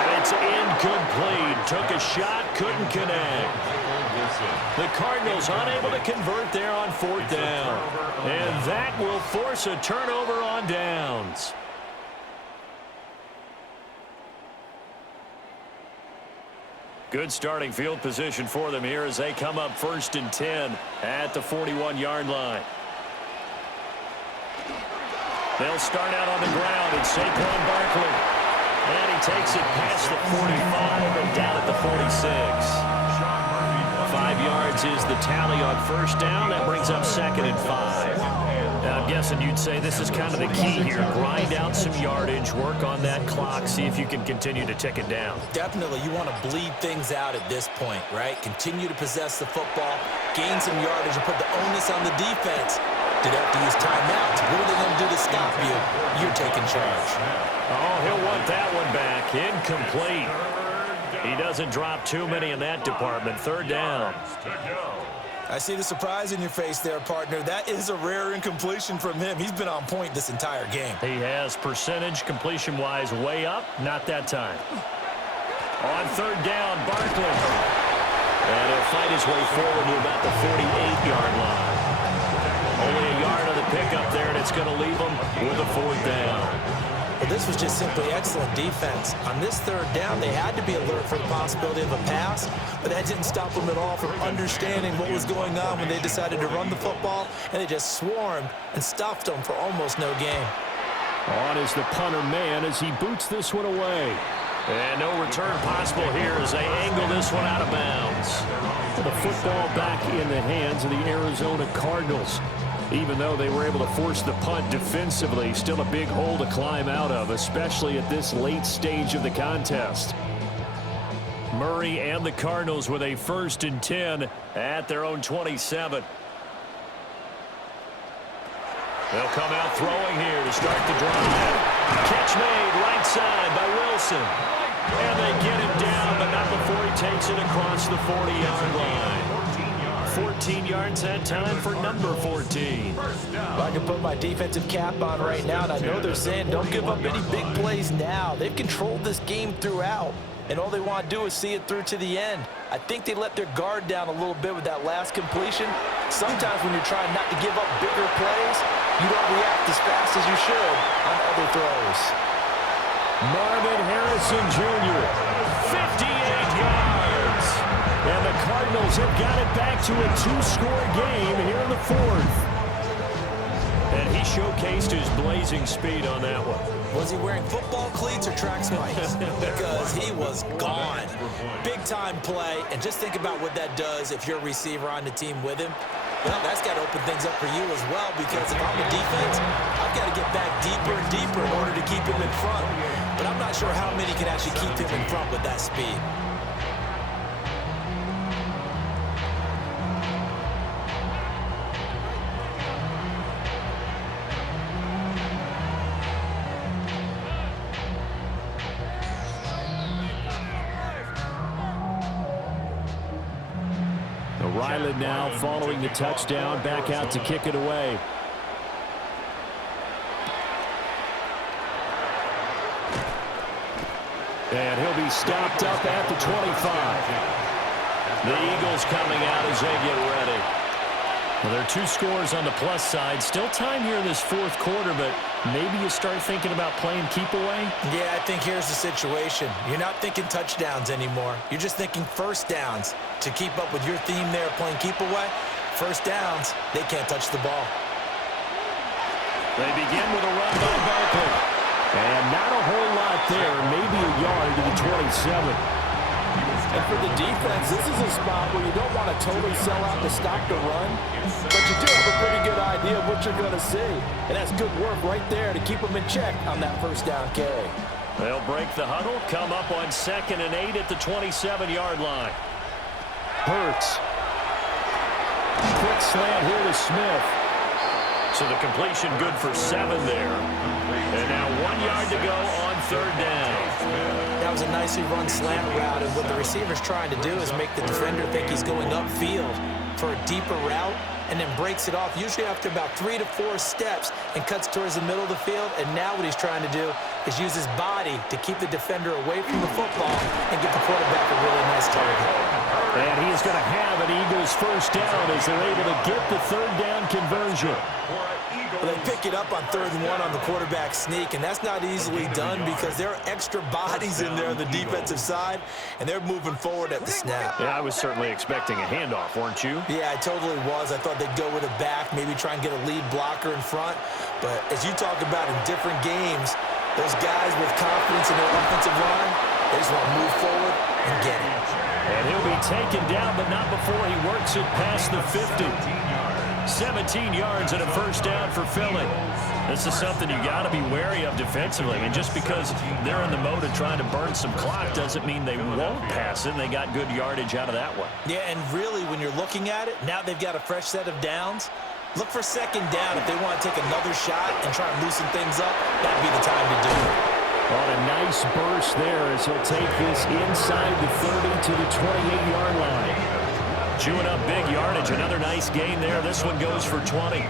And it's incomplete. Took a shot, couldn't connect. The Cardinals unable to convert there on 4th down. And that will force a turnover on downs. Good starting field position for them here as they come up 1st and 10 at the 41-yard line. They'll start out on the ground. It's Saquon Barkley. And he takes it past the 45 and down at the 46. 5 yards is the tally on 1st down. That brings up 2nd and 5. Now, I'm guessing you'd say this is kind of the key here. Grind out some yardage, work on that clock, see if you can continue to tick it down. Definitely, you want to bleed things out at this point, right? Continue to possess the football, gain some yardage, and put the onus on the defense. Do they have to use timeouts? What are they going to do to stop you? You're taking charge. Oh, he'll want that one back. Incomplete. He doesn't drop too many in that department. 3rd down. I see the surprise in your face there, partner. That is a rare incompletion from him. He's been on point this entire game. He has percentage completion-wise way up. Not that time. On 3rd down, Barkley. And he'll fight his way forward to about the 48-yard line. Only a yard on the pickup there, and it's going to leave him with a 4th down. Well, this was just simply excellent defense. On this 3rd down, they had to be alert for the possibility of a pass, but that didn't stop them at all from understanding what was going on when they decided to run the football, and they just swarmed and stuffed them for almost no gain. On is the punter man as he boots this one away. And no return possible here as they angle this one out of bounds. The football back in the hands of the Arizona Cardinals. Even though they were able to force the punt defensively, still a big hole to climb out of, especially at this late stage of the contest. Murray and the Cardinals with a 1st and 10 at their own 27. They'll come out throwing here to start the drive. Catch made right side by Wilson. And they get him down, but not before he takes it across the 40-yard line. 14 yards that time for number 14. Well, I can put my defensive cap on right now, and I know they're saying don't give up any big plays now. They've controlled this game throughout, and all they want to do is see it through to the end. I think they let their guard down a little bit with that last completion. Sometimes when you're trying not to give up bigger plays, you don't react as fast as you should on other throws. Marvin Harrison Jr., 58 yards. And the Cardinals have got it back to a 2-score game here in the 4th. And he showcased his blazing speed on that one. Was he wearing football cleats or track spikes? Because he was gone. Big-time play, and just think about what that does if you're a receiver on the team with him. Well, that's got to open things up for you as well, because if I'm a defense, I've got to get back deeper and deeper in order to keep him in front. But I'm not sure how many can actually keep him in front with that speed. Ryland now following the touchdown, back out to kick it away. And he'll be stopped up at the 25. The Eagles coming out as they get ready. Well, there are 2 scores on the plus side. Still time here in this 4th quarter, but maybe you start thinking about playing keep away? Yeah, I think here's the situation. You're not thinking touchdowns anymore. You're just thinking 1st downs. To keep up with your theme there playing keep away, 1st downs, they can't touch the ball. They begin with a run by Barkley. And not a whole lot there, maybe a yard to the 27. And for the defense, this is a spot where you don't want to totally sell out to stop the run, but you do have a pretty good idea of what you're going to see. And that's good work right there to keep them in check on that 1st down carry. They'll break the huddle, come up on 2nd and 8 at the 27-yard line. Hurts. Quick slant here to Smith. So the completion good for 7 there. And now 1 yard to go on 3rd down. That was a nicely run slant route, and what the receiver's trying to do is make the defender think he's going upfield. for a deeper route and then breaks it off, usually after about 3 to 4 steps, and cuts towards the middle of the field. And now what he's trying to do is use his body to keep the defender away from the football and get the quarterback a really nice target. And he is going to have an Eagles first down as they're able to get the third down conversion. Well, they pick it up on 3rd and 1 on the quarterback sneak, and that's not easily done because there are extra bodies in there on the defensive side, and they're moving forward at the snap. Yeah, I was certainly expecting a handoff, weren't you? Yeah, I totally was. I thought they'd go with a back, maybe try and get a lead blocker in front. But as you talk about in different games, those guys with confidence in their offensive line, they just want to move forward and get it. And he'll be taken down, but not before he works it past the 50. 17 yards and a first down for Philly. This is something you got to be wary of defensively. I mean, just because they're in the mode of trying to burn some clock doesn't mean they won't pass it. And they got good yardage out of that one. Yeah, and really, when you're looking at it, now they've got a fresh set of downs. Look for 2nd down if they want to take another shot and try and loosen things up. That'd be the time to do it. On a nice burst there as he'll take this inside the 30 to the 28-yard line. Chewing up big yardage. Another nice gain there. This one goes for 20.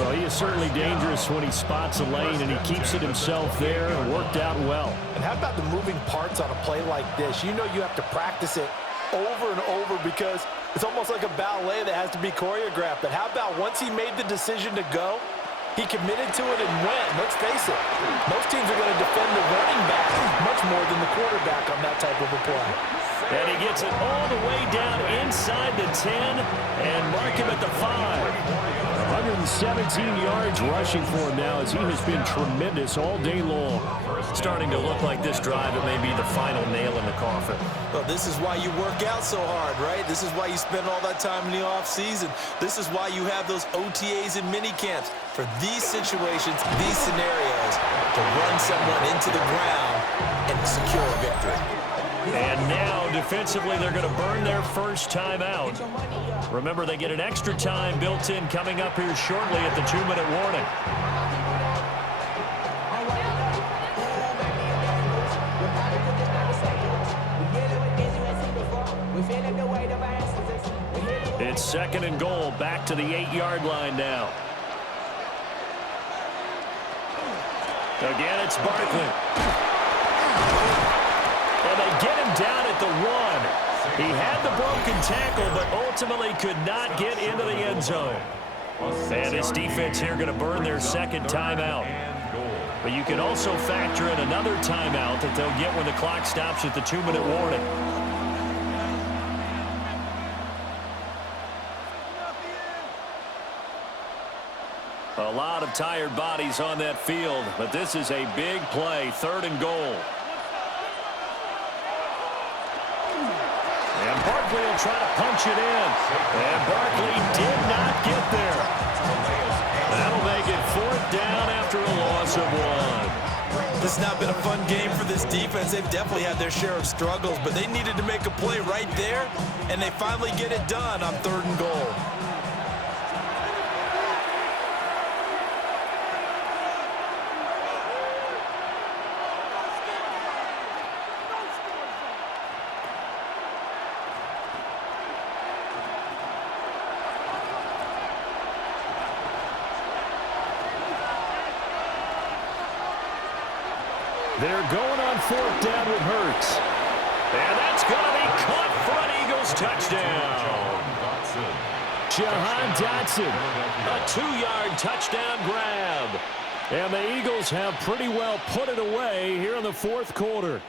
Well, he is certainly dangerous when he spots a lane, and he keeps it himself there. Worked out well. And how about the moving parts on a play like this? You know you have to practice it over and over because it's almost like a ballet that has to be choreographed. But how about once he made the decision to go, he committed to it and went. Let's face it, most teams are going to defend the running back much more than the quarterback on that type of a play. And he gets it all the way down inside the 10 and mark him at the 5. 117 yards rushing for him now as he has been tremendous all day long. Starting to look like this drive, it may be the final nail in the coffin. Well, this is why you work out so hard, right? This is why you spend all that time in the offseason. This is why you have those OTAs and mini camps for these situations, these scenarios, to run someone into the ground and secure a victory. And now, defensively, they're going to burn their first time out. Remember, they get an extra time built in coming up here shortly at the 2-minute warning. It's 2nd and goal, back to the 8-yard line now. Again, it's Barkley. And they get him down at the 1. He had the broken tackle, but ultimately could not get into the end zone. And his defense here going to burn their 2nd timeout. But you can also factor in another timeout that they'll get when the clock stops at the 2-minute warning. A lot of tired bodies on that field, but this is a big play, 3rd and goal. And Barkley will try to punch it in. And Barkley did not get there. That'll make it 4th down after a loss of 1. This has not been a fun game for this defense. They've definitely had their share of struggles, but they needed to make a play right there, and they finally get it done on 3rd and goal. They're going on 4th down with Hurts. And that's going to be caught for an Eagles touchdown. Jahan Dotson, a 2-yard touchdown grab. And the Eagles have pretty well put it away here in the 4th quarter.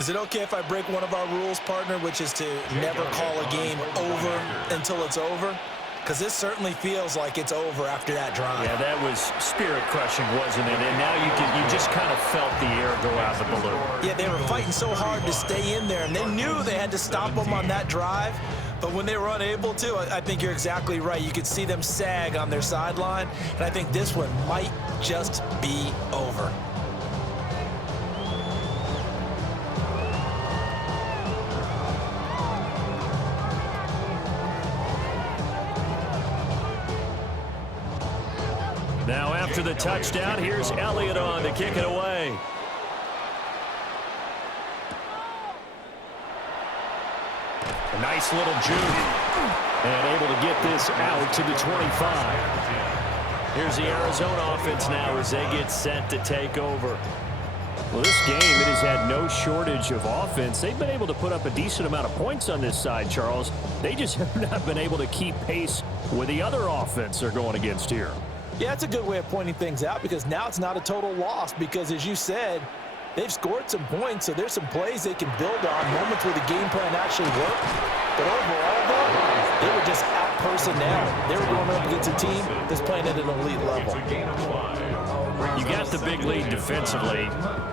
Is it okay if I break one of our rules, partner, which is to never call a game over until it's over? Because this certainly feels like it's over after that drive. Yeah, that was spirit-crushing, wasn't it? And now you just kind of felt the air go out of the balloon. Yeah, they were fighting so hard to stay in there, and they knew they had to stop them on that drive. But when they were unable to, I think you're exactly right. You could see them sag on their sideline, and I think this one might just be over. Now after the touchdown, here's Elliott on to kick it away. A nice little juke. And able to get this out to the 25. Here's the Arizona offense now as they get set to take over. Well, this game, it has had no shortage of offense. They've been able to put up a decent amount of points on this side, Charles. They just have not been able to keep pace with the other offense they're going against here. Yeah, it's a good way of pointing things out because now it's not a total loss because, as you said, they've scored some points, so there's some plays they can build on, moments where the game plan actually worked. But overall, though, they were just out-personnel. They were going up against a team that's playing at an elite level. You got the big lead defensively,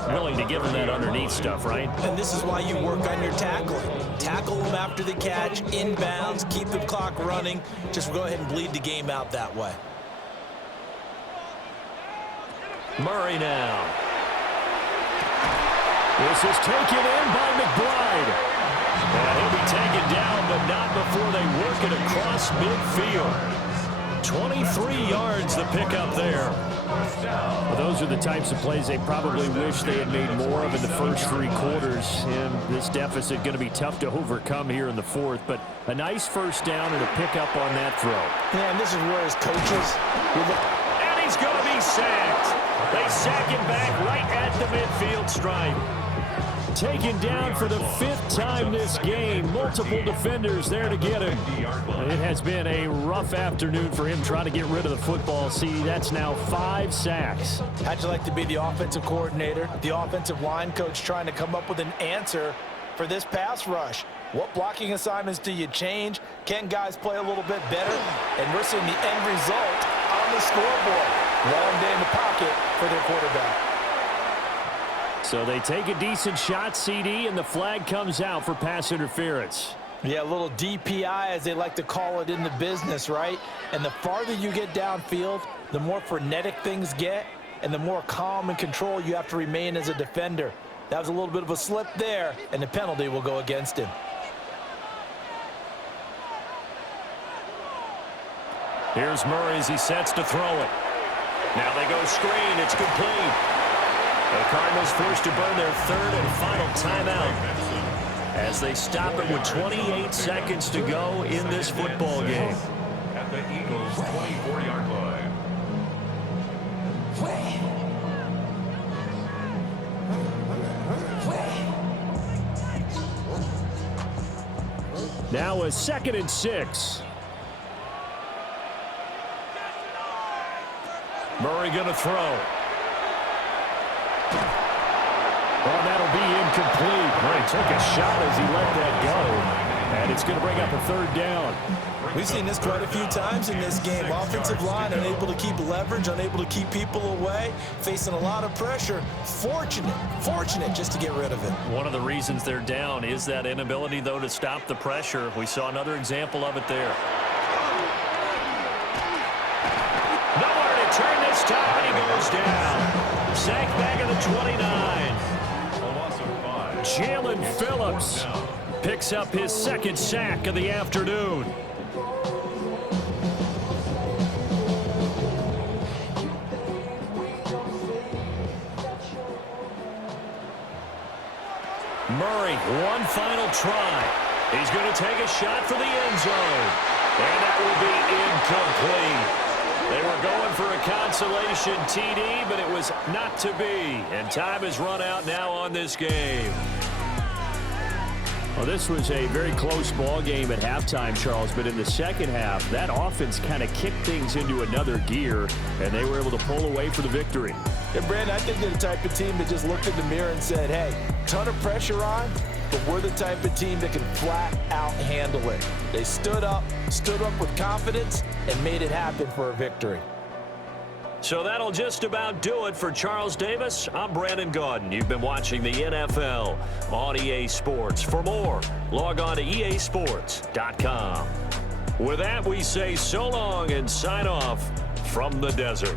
willing to give them that underneath stuff, right? And this is why you work on your tackling. Tackle them after the catch, inbounds, keep the clock running. Just go ahead and bleed the game out that way. Murray now. This is taken in by McBride. And he'll be taken down, but not before they work it across midfield. 23 yards the pickup there. Well, those are the types of plays they probably wish they had made more of in the first 3 quarters. And this deficit going to be tough to overcome here in the 4th. But a nice first down and a pickup on that throw. Yeah, and this is where his coaches... And he's going to be sacked. They sack him back right at the midfield stripe. Taken down for the 5th time this game. Multiple defenders there to get him. It has been a rough afternoon for him trying to get rid of the football. See, that's now 5 sacks. How'd you like to be the offensive coordinator, the offensive line coach trying to come up with an answer for this pass rush? What blocking assignments do you change? Can guys play a little bit better? And we're seeing the end result on the scoreboard. Long day in the pocket for their quarterback. So they take a decent shot, CD, and the flag comes out for pass interference. Yeah, a little DPI, as they like to call it in the business, right? And the farther you get downfield, the more frenetic things get, and the more calm and control you have to remain as a defender. That was a little bit of a slip there, and the penalty will go against him. Here's Murray as he sets to throw it. Now they go screen. It's complete. The Cardinals forced to burn their 3rd and final timeout as they stop it with 28 seconds to go in this football game. At the Eagles' 24-yard line. Now a 2nd and 6. Murray going to throw. Well, that'll be incomplete. Murray took a shot as he let that go. And it's going to bring up a 3rd down. We've seen this quite a few times in this game. Offensive line unable to keep leverage, unable to keep people away, facing a lot of pressure. Fortunate just to get rid of it. One of the reasons they're down is that inability, though, to stop the pressure. We saw another example of it there. Nowhere to turn this time, and he goes down. Sacked back at the 29. Jalen Phillips picks up his 2nd sack of the afternoon. Murray, one final try. He's going to take a shot for the end zone. And that will be incomplete. They were going for a consolation TD, but it was not to be. And time has run out now on this game. Well, this was a very close ball game at halftime, Charles, but in the second half, that offense kind of kicked things into another gear, and they were able to pull away for the victory. Yeah, Brandon, I think they're the type of team that just looked in the mirror and said, hey, ton of pressure on, but we're the type of team that can flat out handle it. They stood up with confidence, and made it happen for a victory. So that'll just about do it for Charles Davis. I'm Brandon Gaudin. You've been watching the NFL on EA Sports. For more, log on to easports.com. With that, we say so long and sign off from the desert.